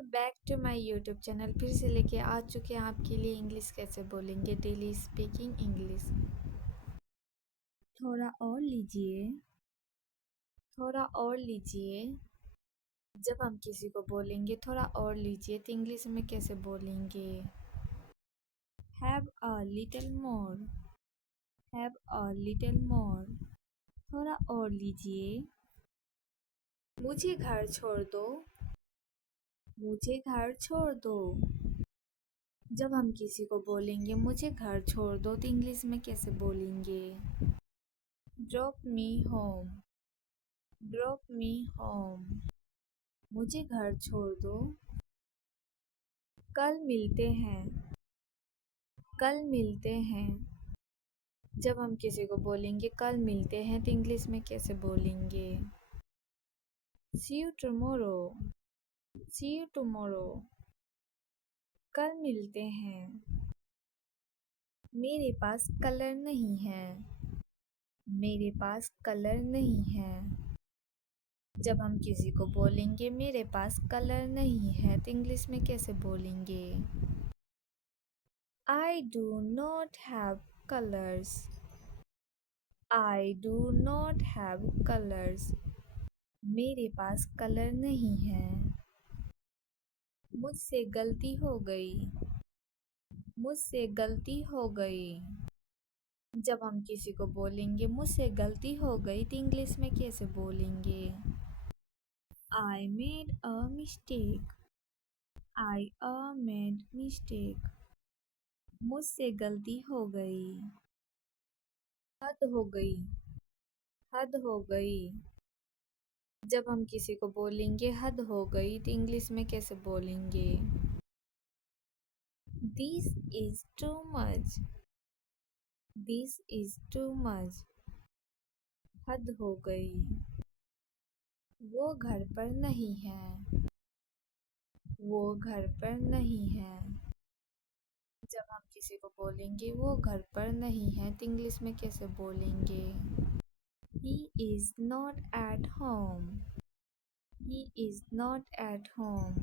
Welcome back to my YouTube channel. फिर से लेके आ चुके हैं आपके लिए इंग्लिश कैसे बोलेंगे, डेली स्पीकिंग इंग्लिश। थोड़ा और लीजिए, थोड़ा और लीजिए। जब हम किसी को बोलेंगे थोड़ा और लीजिए तो इंग्लिश में कैसे बोलेंगे? Have a little more, have a little more. थोड़ा और लीजिए। मुझे घर छोड़ दो, मुझे घर छोड़ दो। जब हम किसी को बोलेंगे मुझे घर छोड़ दो तो इंग्लिश में कैसे बोलेंगे? Drop me home, drop me home. मुझे घर छोड़ दो। कल मिलते हैं, कल मिलते हैं। जब हम किसी को बोलेंगे कल मिलते हैं तो इंग्लिश में कैसे बोलेंगे? See you tomorrow, see you tomorrow. कल मिलते हैं। मेरे पास कलर नहीं है, मेरे पास कलर नहीं है। जब हम किसी को बोलेंगे मेरे पास कलर नहीं है तो इंग्लिश में कैसे बोलेंगे? I do not have colors, I do not have colors। मेरे पास कलर नहीं है। मुझसे गलती हो गई, मुझसे गलती हो गई। जब हम किसी को बोलेंगे मुझसे गलती हो गई तो इंग्लिश में कैसे बोलेंगे? I made a mistake, I made mistake। मुझसे गलती हो गई। हद हो गई, हद हो गई। जब हम किसी को बोलेंगे हद हो गई तो इंग्लिश में कैसे बोलेंगे? This is too much, this is too much। हद हो गई। वो घर पर नहीं है, वो घर पर नहीं है। जब हम किसी को बोलेंगे वो घर पर नहीं है तो इंग्लिश में कैसे बोलेंगे? He is not at home, he is not at home।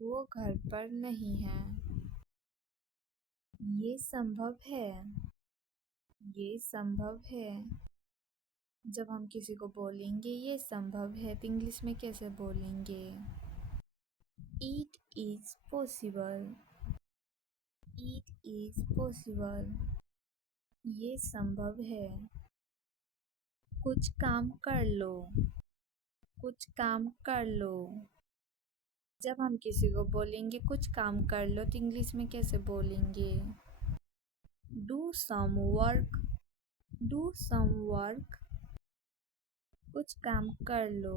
वो घर पर नहीं है। ये संभव है, ये संभव है। जब हम किसी को बोलेंगे ये संभव है तो इंग्लिश में कैसे बोलेंगे? It is possible, it is possible। ये संभव है। कुछ काम कर लो, कुछ काम कर लो। जब हम किसी को बोलेंगे कुछ काम कर लो तो इंग्लिश में कैसे बोलेंगे? Do some work, do some work। कुछ काम कर लो।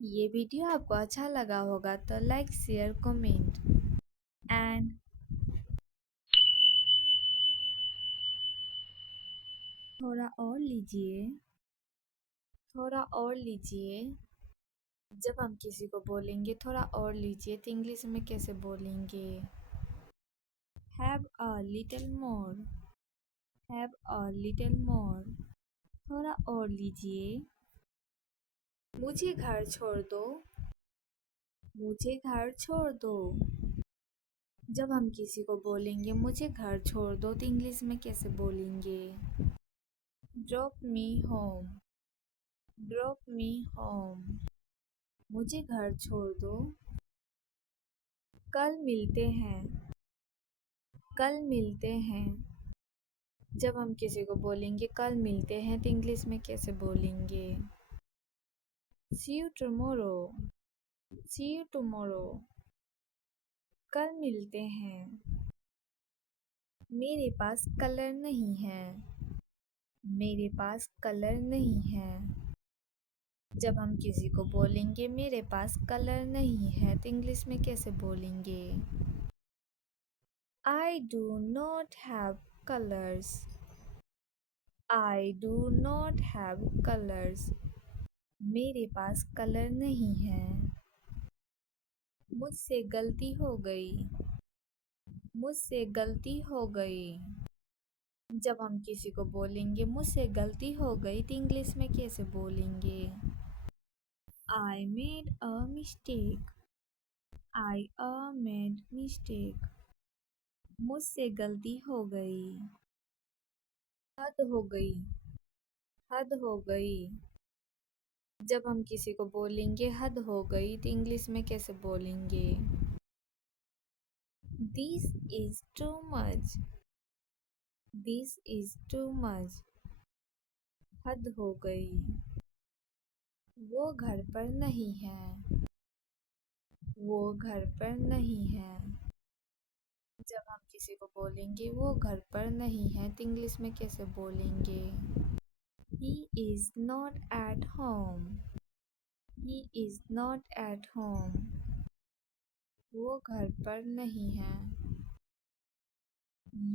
ये वीडियो आपको अच्छा लगा होगा तो लाइक शेयर कमेंट एंड थोड़ा और लीजिए, थोड़ा और लीजिए। जब हम किसी को बोलेंगे थोड़ा और लीजिए तो इंग्लिश में कैसे बोलेंगे? Have a little more, have a little more. थोड़ा और लीजिए। मुझे घर छोड़ दो, मुझे घर छोड़ दो। जब हम किसी को बोलेंगे मुझे घर छोड़ दो तो इंग्लिश में कैसे बोलेंगे? Drop me home, drop me home. मुझे घर छोड़ दो। कल मिलते हैं, कल मिलते हैं। जब हम किसी को बोलेंगे कल मिलते हैं तो इंग्लिश में कैसे बोलेंगे? See you tomorrow, see you tomorrow. कल मिलते हैं। मेरे पास कलर नहीं है, मेरे पास कलर नहीं है। जब हम किसी को बोलेंगे मेरे पास कलर नहीं है तो इंग्लिश में कैसे बोलेंगे? I do not have colors, I do not have colors। मेरे पास कलर नहीं है। मुझसे गलती हो गई, मुझसे गलती हो गई। जब हम किसी को बोलेंगे मुझसे गलती हो गई तो इंग्लिश में कैसे बोलेंगे? I made a mistake. I made mistake. मुझसे गलती हो गई. हद हो गई. हद हो गई. जब हम किसी को बोलेंगे हद हो गई तो इंग्लिश में कैसे बोलेंगे? This is too much. This is too much. हद हो गई. वो घर पर नहीं है. वो घर पर नहीं है. जब हम किसी को बोलेंगे वो घर पर नहीं है तो इंग्लिश में कैसे बोलेंगे? He is not at home. He is not at home. वो घर पर नहीं है.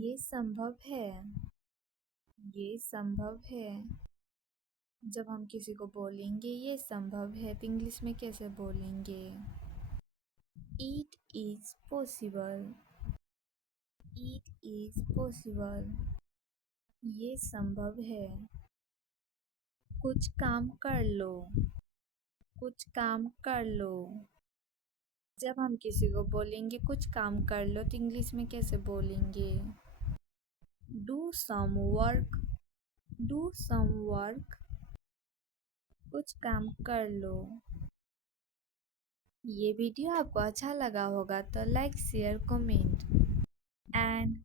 ये संभव है. ये संभव है. जब हम किसी को बोलेंगे ये संभव है तो इंग्लिश में कैसे बोलेंगे? It is possible. It is possible. ये संभव है. कुछ काम कर लो. कुछ काम कर लो. जब हम किसी को बोलेंगे कुछ काम कर लो तो इंग्लिश में कैसे बोलेंगे? Do some work. Do some work. कुछ काम कर लो. ये वीडियो आपको अच्छा लगा होगा तो लाइक शेयर कमेंट एंड